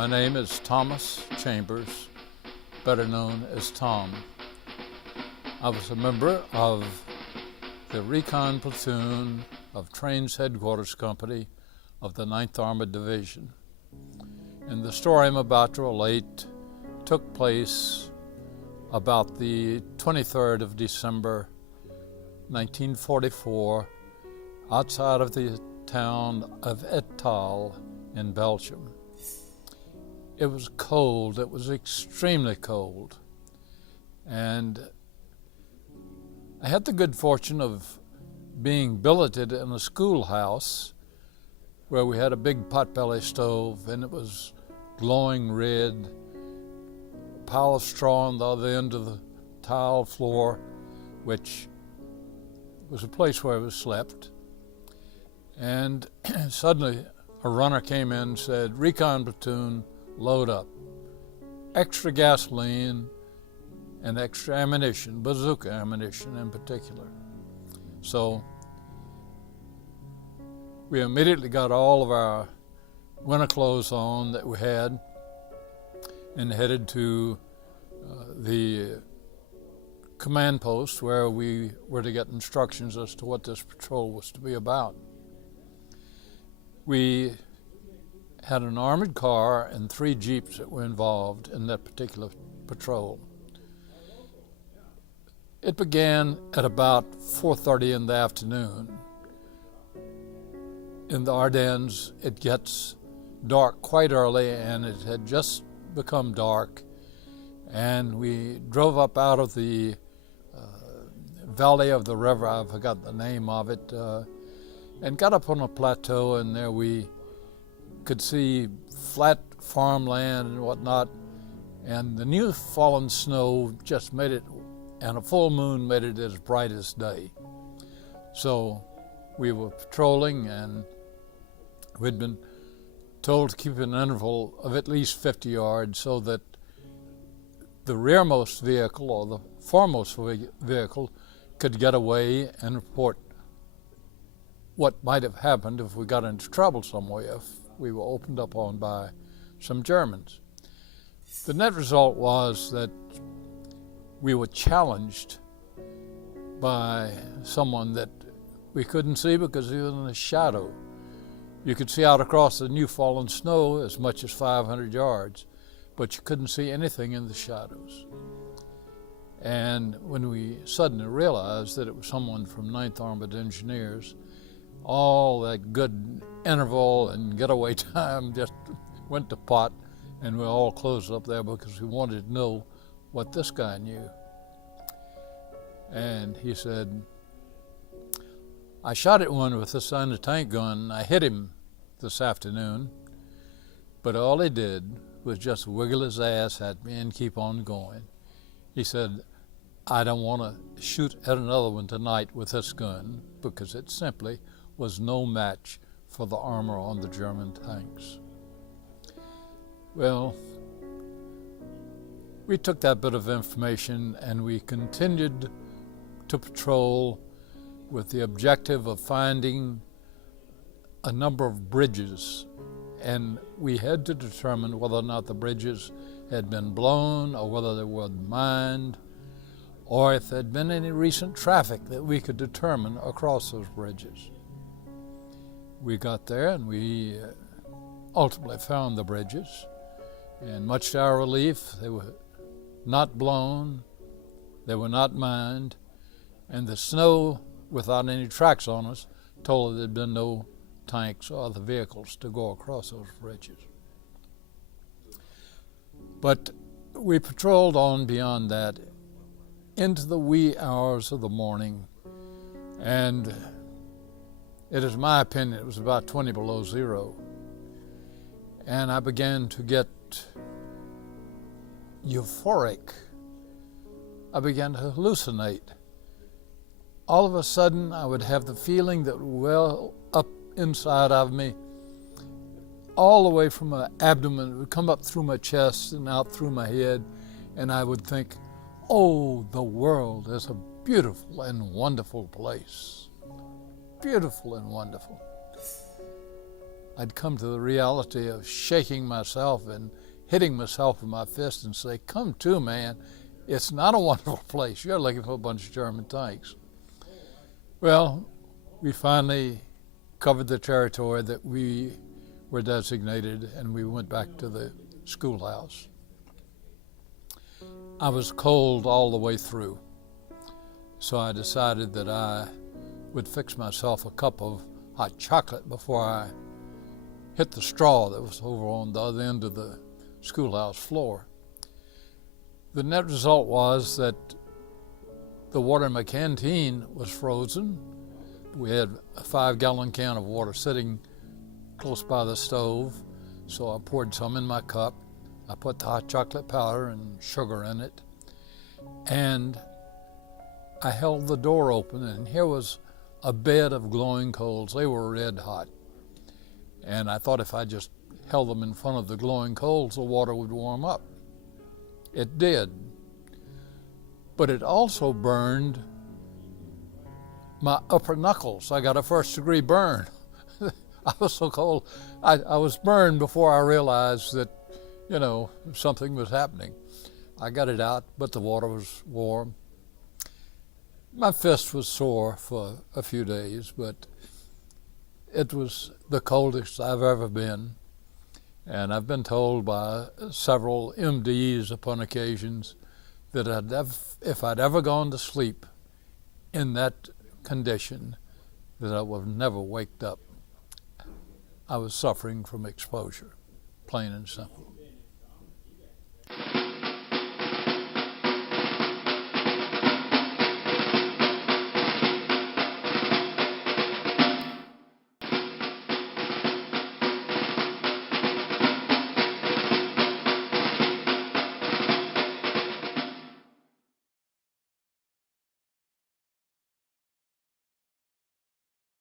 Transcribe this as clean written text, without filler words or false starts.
My name is Thomas Chambers, better known as Tom. I was a member of the RECON Platoon of Trains Headquarters Company of the 9th Armored Division. And the story I'm about to relate took place about the 23rd of December, 1944, outside of the town of Étal in Belgium. It was cold, it was extremely cold. And I had the good fortune of being billeted in a schoolhouse where we had a big potbelly stove and it was glowing red, a pile of straw on the other end of the tile floor, which was a place where we slept. And suddenly a runner came in and said, "Recon Platoon, load up. Extra gasoline and extra ammunition, bazooka ammunition in particular." So we immediately got all of our winter clothes on that we had and headed to the command post where we were to get instructions as to what this patrol was to be about. We had an armored car and 3 jeeps that were involved in that particular patrol. It began at about 4:30 in the afternoon. In the Ardennes, it gets dark quite early, and it had just become dark. And we drove up out of the valley of the river, I forgot the name of it, and got up on a plateau, and there we could see flat farmland and whatnot. And the new fallen snow just made it, and a full moon made it as bright as day. So we were patrolling, and we'd been told to keep an interval of at least 50 yards so that the rearmost vehicle or the foremost vehicle could get away and report what might have happened if we got into trouble somewhere, if we were opened up on by some Germans. The net result was that we were challenged by someone that we couldn't see because he was in a shadow. You could see out across the new fallen snow as much as 500 yards, but you couldn't see anything in the shadows. And when we suddenly realized that it was someone from 9th Armored Engineers, all that good interval and getaway time just went to pot, and we all closed up there because we wanted to know what this guy knew. And he said, "I shot at one with this anti-tank gun. I hit him this afternoon, but all he did was just wiggle his ass at me and keep on going." He said, "I don't want to shoot at another one tonight with this gun because it simply was no match for the armor on the German tanks." Well, we took that bit of information and we continued to patrol with the objective of finding a number of bridges, and we had to determine whether or not the bridges had been blown or whether they were mined, or if there had been any recent traffic that we could determine across those bridges. We got there and we ultimately found the bridges, and much to our relief, they were not blown, they were not mined, and the snow without any tracks on us told us there'd been no tanks or other vehicles to go across those bridges. But we patrolled on beyond that into the wee hours of the morning, and it is my opinion it was about 20 below zero. And I began to get euphoric. I began to hallucinate. All of a sudden, I would have the feeling that well up inside of me, all the way from my abdomen, it would come up through my chest and out through my head, and I would think, "Oh, the world is a beautiful and wonderful place. Beautiful and wonderful." I'd come to the reality of shaking myself and hitting myself with my fist and say, come to, man. It's not a wonderful place. You're looking for a bunch of German tanks. Well, we finally covered the territory that we were designated, and we went back to the schoolhouse. I was cold all the way through, so I decided that I would fix myself a cup of hot chocolate before I hit the straw that was over on the other end of the schoolhouse floor. The net result was that the water in my canteen was frozen. We had a 5-gallon can of water sitting close by the stove, so I poured some in my cup. I put the hot chocolate powder and sugar in it, and I held the door open, and here was a bed of glowing coals. They were red hot, and I thought if I just held them in front of the glowing coals, the water would warm up. It did, but it also burned my upper knuckles. I got a first-degree burn. I was so cold. I was burned before I realized that, something was happening. I got it out, but the water was warm. My fist was sore for a few days, but it was the coldest I've ever been. And I've been told by several MDs upon occasions that if I'd ever gone to sleep in that condition, that I would have never waked up. I was suffering from exposure, plain and simple.